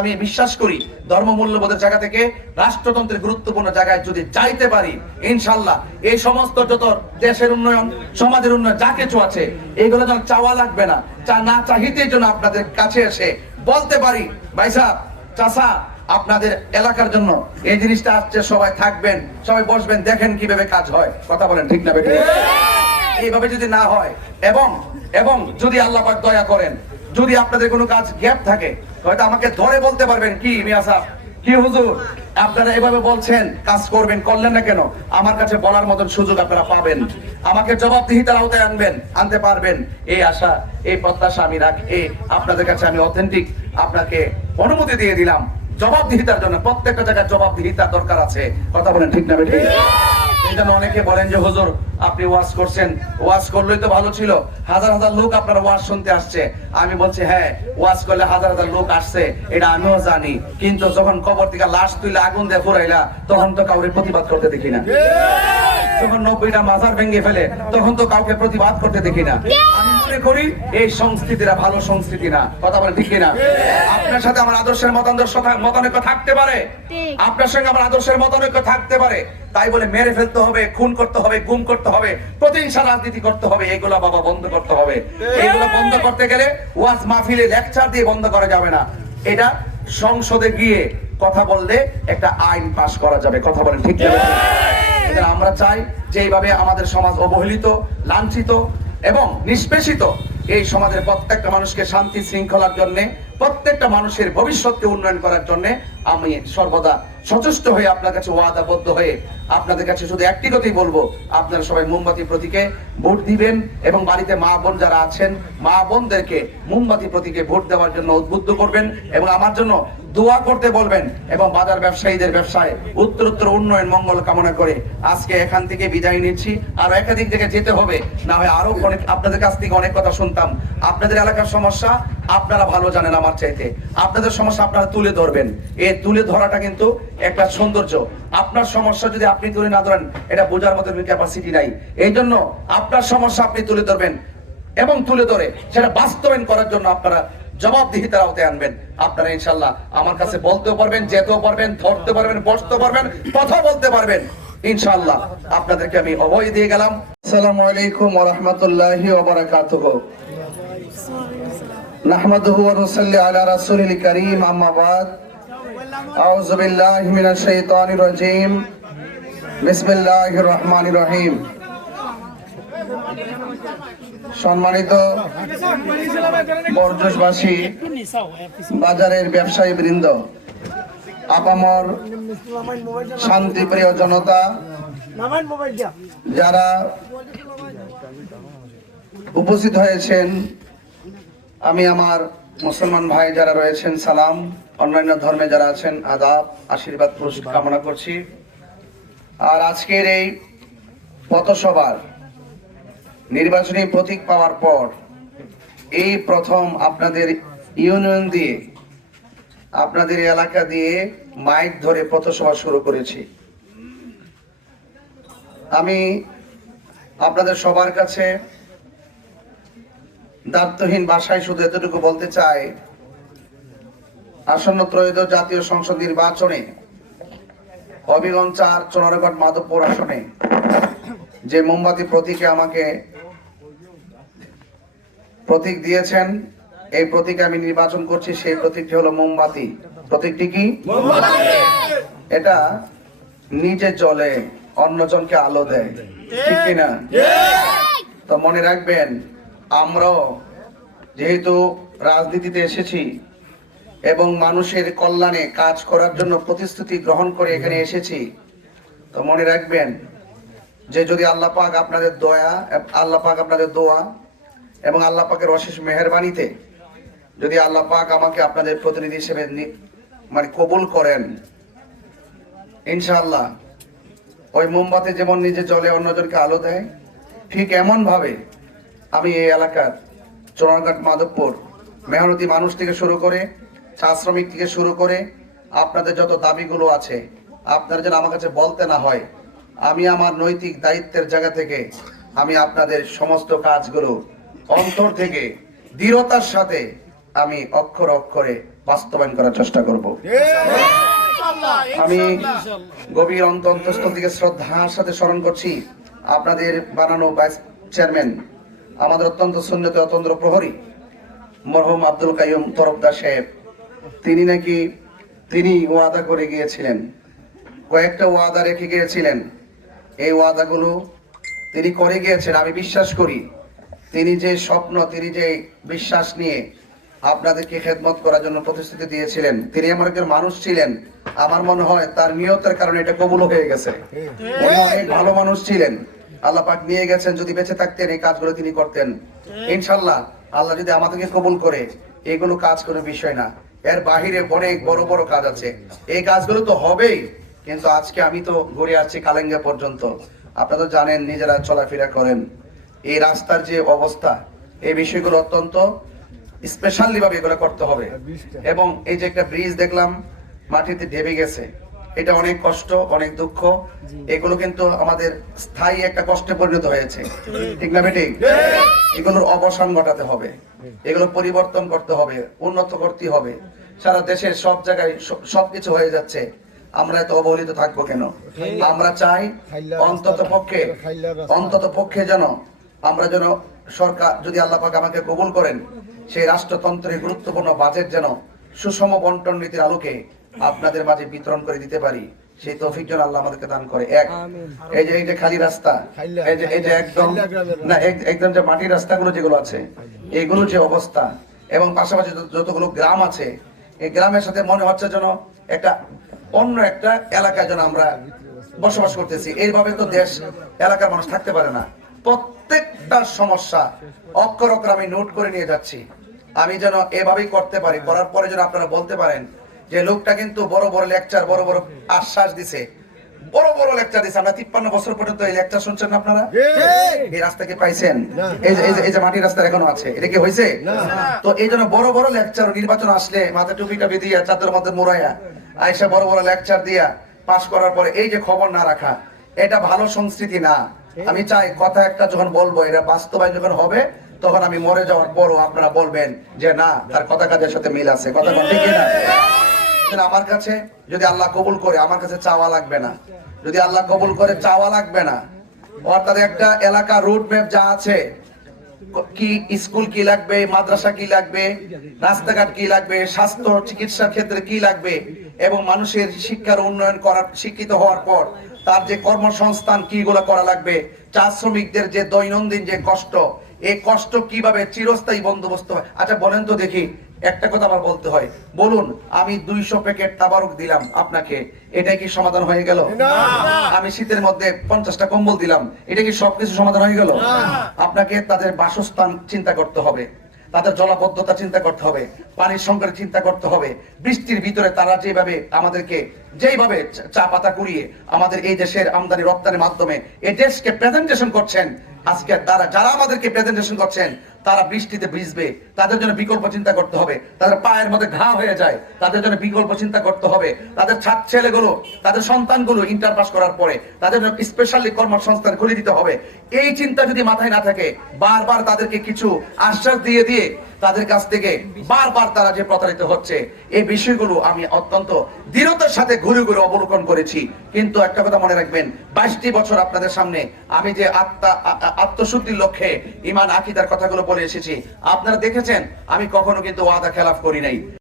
আমি বিশ্বাস করি ধর্ম মূল্যবোধের জায়গা থেকে রাষ্ট্রতন্ত্রের গুরুত্বপূর্ণ জায়গায় যদি যাইতে পারি, ইনশাল্লাহ এই সমস্ত যত দেশের উন্নয়ন, সমাজের উন্নয়ন যা কিছু আছে, এগুলো যেন চাওয়া লাগবে না, না চাহিতেই জন্য আপনাদের কাছে এসে বলতে পারি, ভাই সাহেব, চাচা, আপনাদের এলাকার জন্য এই জিনিসটা আসছে, সবাই থাকবেন, সবাই বসবেন, দেখেন কিভাবে কাজ হয়। কথা বলেন ঠিক না বেঠিক? এইভাবে যদি না হয়, এবং এবং যদি আল্লাহ পাক দয়া করেন, যদি আপনাদের কোনো কাজ গ্যাপ থাকে, হয়তো আমাকে ধরে বলতে পারবেন, কি মিয়া সাহেব, কি হুজুর, আপনারা এভাবে বলছেন, কাজ করবেন, করলেন না কেন? আমার কাছে বলার মতন সুযোগ আপনারা পাবেন, আমাকে জবাবদিহিতার আওতায় আনতে পারবেন। এই আশা, এই প্রত্যাশা আমি রাখি। আপনাদের কাছে আমি অথেন্টিক আপনাকে অনুমতি দিয়ে দিলাম জবাবদিহিতার জন্য। প্রত্যেকটা জায়গায় জবাবদিহিতার দরকার আছে। কথা বলেন ঠিক না বেঠিক? এই জন্য অনেকে বলেন যে হুজুর আপনি ওয়াজ করছেন, ওয়াজ করলেই তো ভালো ছিল, হাজার হাজার লোক আপনার ওয়াজ শুনতে আসছে। আমি বলছি হ্যাঁ, ওয়াজ করলে হাজার হাজার লোক আসছে, এটা আমিও জানি, কিন্তু যখন কবর থেকে লাশ তুলে আগুন দিয়ে পুরাইলা, তখন তো কাউকে প্রতিবাদ করতে দেখি না। যখন 90টা মাজার ভেঙে ফেলে, তখন তো কাউকে প্রতিবাদ করতে দেখি না। আমি মনে করি এই সংস্কৃতিটা ভালো সংস্কৃতি না। কথা বলেন ঠিক কিনা? আপনার সাথে আমার আদর্শের মতানৈক্য থাকতে পারে, আপনার সঙ্গে আমার আদর্শের মতানৈক্য থাকতে পারে, তাই বলে মেরে ফেলতে হবে, খুন করতে হবে, গুম করতে হবে, প্রতিহিংসা রাজনীতি করতে হবে, এগুলো বাবা বন্ধ করতে হবে। এগুলো বন্ধ করতে গেলে ওয়াজ মাহফিলে লেকচার দিয়ে বন্ধ করা যাবে না। এটা সংসদে গিয়ে কথা বললে একটা আইন পাশ করা যাবে। কথা বলেন ঠিক না? আমরা চাই যে এইভাবে আমাদের সমাজ অবহেলিত, লাঞ্ছিত এবং নিষ্পেষিত এই সমাজের প্রত্যেকটা মানুষকে শান্তি শৃঙ্খলার জন্য, প্রত্যেকটা মানুষের ভবিষ্যৎকে উন্নয়ন করার জন্য আমি সর্বদা সচেষ্ট হয়ে আপনার কাছে ওয়াদাবদ্ধ হয়ে আপনাদের কাছে শুধু একটি কথাই বলবো, আপনারা সবাই মোমবাতি প্রতীকে ভোট দিবেন এবং বাড়িতে মা বোন যারা আছেন, মা বোনদেরকে মোমবাতি প্রতীকে ভোট দেওয়ার জন্য উদ্বুদ্ধ করবেন এবং আমার জন্য দোয়া করতে বলবেন, এবং বাজার ব্যবসায়ীদের ব্যবসায় উত্তরোত্তর উন্নয়ন মঙ্গল কামনা করে আজকে এখান থেকে বিদায় নিচ্ছি। আর একাধিক জায়গায় যেতে হবে, না হয় আরো অনেক আপনাদের কাছ থেকে অনেক কথা শুনতাম। আপনাদের এলাকার সমস্যা আপনারা ভালো জানেন আমার চাইতে, আপনাদের সমস্যা আপনারা তুলে ধরবেন। এই তুলে ধরাটা কিন্তু একটা সৌন্দর্য। আপনার সমস্যা যদি আপনি তুলে না ধরেন, এটা বোঝার মতো ক্যাপাসিটি নাই। এই জন্য আপনার সমস্যা আপনি তুলে ধরবেন এবং তুলে ধরে সেটা বাস্তবায়ন করার জন্য আপনারা জবাবদিহিতার আওতায় আনবেন। আপনারা ইনশাল্লাহ আমার কাছে বলতেও পারবেন, যেতেও পারবেন, ধরতে পারবেন, বসতে পারবেন, কথা বলতে পারবেন। ইনশাল্লাহ আপনাদেরকে আমি অভয় দিয়ে গেলাম। আসসালামু আলাইকুম ওয়া রাহমাতুল্লাহি ওয়া বারাকাতুহু। নাহমাদুহু ওয়া নুসাল্লি আলা রাসূলিল কারীম, আম্মা বাদ। আউযু বিল্লাহি মিনাশ শাইতানির রাজীম। বিসমিল্লাহির রহমানির রহিম। সম্মানিত বরজশবাসী, বাজারের ব্যবসায়ী বৃন্দ, আপামর শান্তিপ্রিয় জনতা, যারা উপস্থিত হয়েছেন, আমি আমার মুসলমান ভাই যারা রয়েছেন সালাম, অন্যান্য ধর্মে যারা আছেন আদাব, আশীর্বাদ কামনা করছি। আর আজকের এই পথসভার নির্বাচনী প্রতীক পাওয়ার পর এই প্রথম আপনাদের ইউনিয়ন দিয়ে, আপনাদের এলাকা দিয়ে মাইক ধরে পথসভা শুরু করেছি। আমি আপনাদের সবার কাছে দায়িত্বহীন ভাষায় শুধু এতটুকু বলতে চাই, আসন্ন ত্রয়োদশ জাতীয় সংসদ নির্বাচনে হবিগঞ্জ ৪ চোনারগড় মাধবপুর আসনে যে মোমবাতি প্রতীকে আমাকে প্রতীক দিয়েছেন, এই প্রতীকে আমি নির্বাচন করছি। সেই প্রতীকটি হলো মোমবাতি। প্রতীকটি কি? এটা নিজে জ্বলে, অন্যজনকে আলো দেয়, ঠিক কিনা? তো মনে রাখবেন, আমরাও যেহেতু রাজনীতিতে এসেছি এবং মানুষের কল্যাণে কাজ করার জন্য প্রতিশ্রুতি গ্রহণ করে এখানে এসেছি, তো মনে রাখবেন যে যদি আল্লাহ পাক আপনাদের দোয়া এবং আল্লাহ পাকের অশেষ মেহেরবানিতে যদি আল্লাহ পাক আমাকে আপনাদের প্রতিনিধি হিসেবে কবুল করেন, ইনশাআল্লাহ ওই মোমবাতি যেমন নিজে জ্বলে অন্যজনকে আলো দেয়, ঠিক এমন ভাবে আমি এই এলাকার চোনারঘাট মাধবপুর মেহনতি মানুষ থেকে শুরু করে, চা শ্রমিক থেকে শুরু করে আপনাদের যত দাবিগুলো আছে, আপনারা যেন আমার কাছে বলতে না হয়, আমি আমার নৈতিক দায়িত্বের জায়গা থেকে আমি আপনাদের সমস্ত কাজগুলো অন্তর থেকে দৃঢ়তার সাথে আমি অক্ষরে অক্ষরে বাস্তবায়ন করার চেষ্টা করব। আমি গভীর অন্তঃস্থল থেকে শ্রদ্ধার সাথে স্মরণ করছি আপনাদের বানানো ভাইস চেয়ারম্যান, আমাদের অত্যন্ত সুন্নত অতন্ত্র প্রহরী মরহুম আব্দুল কাইয়ুম তরফদার সাহেব। তিনি ওয়াদা করে গিয়েছিলেন, কয়েকটা ওয়াদা রেখে গিয়েছিলেন। এই ওয়াদাগুলো তিনি করে গিয়েছেন। আমি বিশ্বাস করি তিনি যে স্বপ্ন, তিনি যে বিশ্বাস নিয়ে আপনাদেরকে খেদমত করার জন্য প্রতিশ্রুতি দিয়েছিলেন, তিনি এমন একজন মানুষ ছিলেন, আমার মনে হয় তার নিয়তের কারণে এটা কবুল হয়ে গেছে। উনি অনেক ভালো মানুষ ছিলেন, আল্লাহ পাক নিয়ে গেছেন। যদি বেঁচে থাকতেন এই কাজগুলো তিনি করতেন ইনশাল্লাহ। আল্লাহ যদি আমাদেরকে কবুল করে, এগুলো কাজ কোনো বিষয় না, এর বাহিরে অনেক বড় বড় কাজ আছে। এই কাজগুলো তো হবেই, কিন্তু আজকে আমি তো ঘুরে আসছি কালেঙ্গা পর্যন্ত। আপনারা তো জানেন, নিজেরা চলাফেরা করেন, এই রাস্তার যে অবস্থা, এই বিষয়গুলো অত্যন্ত স্পেশালি ভাবে এগুলো করতে হবে। এবং এই যে একটা ব্রিজ দেখলাম মাটিতে ঢেবে গেছে, এটা অনেক কষ্ট, অনেক দুঃখ। এগুলো কিন্তু আমাদের স্থায়ী একটা কষ্টে পরিণত হয়েছে, ঠিক না বেঠিক? এগুলোর অবসান ঘটাতে হবে, এগুলো পরিবর্তন করতে হবে, উন্নত করতে হবে। সারা দেশের সব জায়গায় সবকিছু হয়ে যাচ্ছে, আমরা এত অবহেলিত থাকবো কেন? আমরা চাই অন্তত পক্ষে যেন আমরা যেন সরকার, যদি আল্লাহ পাক আমাকে কবুল করেন, সেই রাষ্ট্রতন্ত্রের গুরুত্বপূর্ণ বাজেট যেন সুষম বন্টন নীতির আলোকে আপনাদের মাঝে বিতরণ করে দিতে পারি, সেই তৌফিক যেন আল্লাহ আমাদেরকে দান করে। এই যে খালি রাস্তা, এই যে একদম যে মাটির রাস্তাগুলো যেগুলো আছে, এগুলো যে অবস্থা, এবং পাশাপাশি যতগুলো গ্রাম আছে, এই গ্রামের সাথে মনে হচ্ছে যেন একটা অন্য একটা এলাকায় যেন আমরা বসবাস করতেছি। এইভাবে তো দেশ এলাকার মানুষ থাকতে পারে না। প্রত্যেকটা সমস্যা অক্ষর অক্ষর আমি নোট করে নিয়ে যাচ্ছি। আমি যেন এভাবেই করতে পারি, করার পরে যেন আপনারা বলতে পারেন যে লোকটা কিন্তু বড় বড় লেকচার, বড় বড় আশ্বাস দিছে, বড় বড় লেকচার দিছে। আমরা 53 বছর পর্যন্ত এই লেকচার শুনছেন না আপনারা? এই রাস্তাকে পাইছেন? এই যে মাটির রাস্তা এখনো আছে, এটা কি হয়েছে? তো এই জন্য বড় বড় লেকচার, নির্বাচন আসলে মাথা টুপিটা বেঁধিয়া চাদর মধ্যে মোড়াইয়া আইসা বড় বড় লেকচার দিয়া পাশ করার পরে এই যে খবর না রাখা, এটা ভালো সংস্কৃতি না। আমি চাই কথা একটা যখন বলবো, এটা বাস্তবায়ন যখন হবে, তখন আমি মরে যাওয়ার পরও আপনারা বলবেন যে না, তার কথা কাজের সাথে মিল আছে। কথা ঠিক না? আমার কাছে যদি আল্লাহ কবুল করে, আমার কাছে চাওয়া লাগবে না। যদি আল্লাহ কবুল করে, চাওয়া লাগবে না। অর্থাৎ একটা এলাকা রুট ম্যাপ যা আছে, কি স্কুল কি লাগবে, মাদ্রাসা কি লাগবে, রাস্তাঘাট কি লাগবে, স্বাস্থ্য চিকিৎসার ক্ষেত্রে কি লাগবে, এবং মানুষের শিক্ষার উন্নয়ন করার, শিক্ষিত হওয়ার পর তার যে কর্মসংস্থান কিগুলো করা লাগবে, চা শ্রমিকদের যে দৈনন্দিন যে কষ্ট, এই কষ্ট কিভাবে চিরস্থায়ী বন্দোবস্ত হয়। আচ্ছা বলেন তো দেখি, একটা কথা আমার বলতে হয়, বলুন, আমি 200 প্যাকেট তাবারক দিলাম আপনাকে, এটাই কি সমাধান হয়ে গেল? আমি শীতের মধ্যে 50টা কম্বল দিলাম, এটা কি সবকিছু সমাধান হয়ে গেল? আপনাকে তাদের বাসস্থান চিন্তা করতে হবে, তাদের জলাবদ্ধতা চিন্তা করতে হবে, পানির সংকট চিন্তা করতে হবে। বৃষ্টির ভিতরে তারা যেভাবে চা পাতা কুড়িয়ে আমাদের এই দেশের আমদানি রপ্তানির মাধ্যমে এই দেশকে প্রেজেন্টেশন করছেন, আজকে যারা আমাদেরকে প্রেজেন্টেশন করছেন, তারা বৃষ্টিতে ভিজবে, তাদের জন্য বিকল্প চিন্তা করতে হবে। তাদের পায়ের মধ্যে ঘা হয়ে যায়, তাদের জন্য বিকল্প চিন্তা করতে হবে। তাদের ছেলেগুলো, তাদের সন্তানগুলো ইন্টার পাস করার পরে তাদের জন্য স্পেশালি কর্মসংস্থান খুলে দিতে হবে। এই চিন্তা যদি মাথায় না থাকে, বারবার তাদেরকে কিছু আশ্বাস দিয়ে দিয়ে তাদের কাছ থেকে বারবার তারা যে প্রতারিত হচ্ছে, এই বিষয়গুলো আমি অত্যন্ত দৃঢ়তার সাথে ঘুরে ঘুরে অবলোকন করেছি। কিন্তু একটা কথা মনে রাখবেন, 22টি বছর আপনাদের সামনে আমি যে আত্মশুদ্ধির লক্ষ্যে ঈমান আকীদার কথাগুলো বলে এসেছি, আপনারা দেখেছেন আমি কখনো কিন্তু ওয়াদা খেলাফ করি নাই।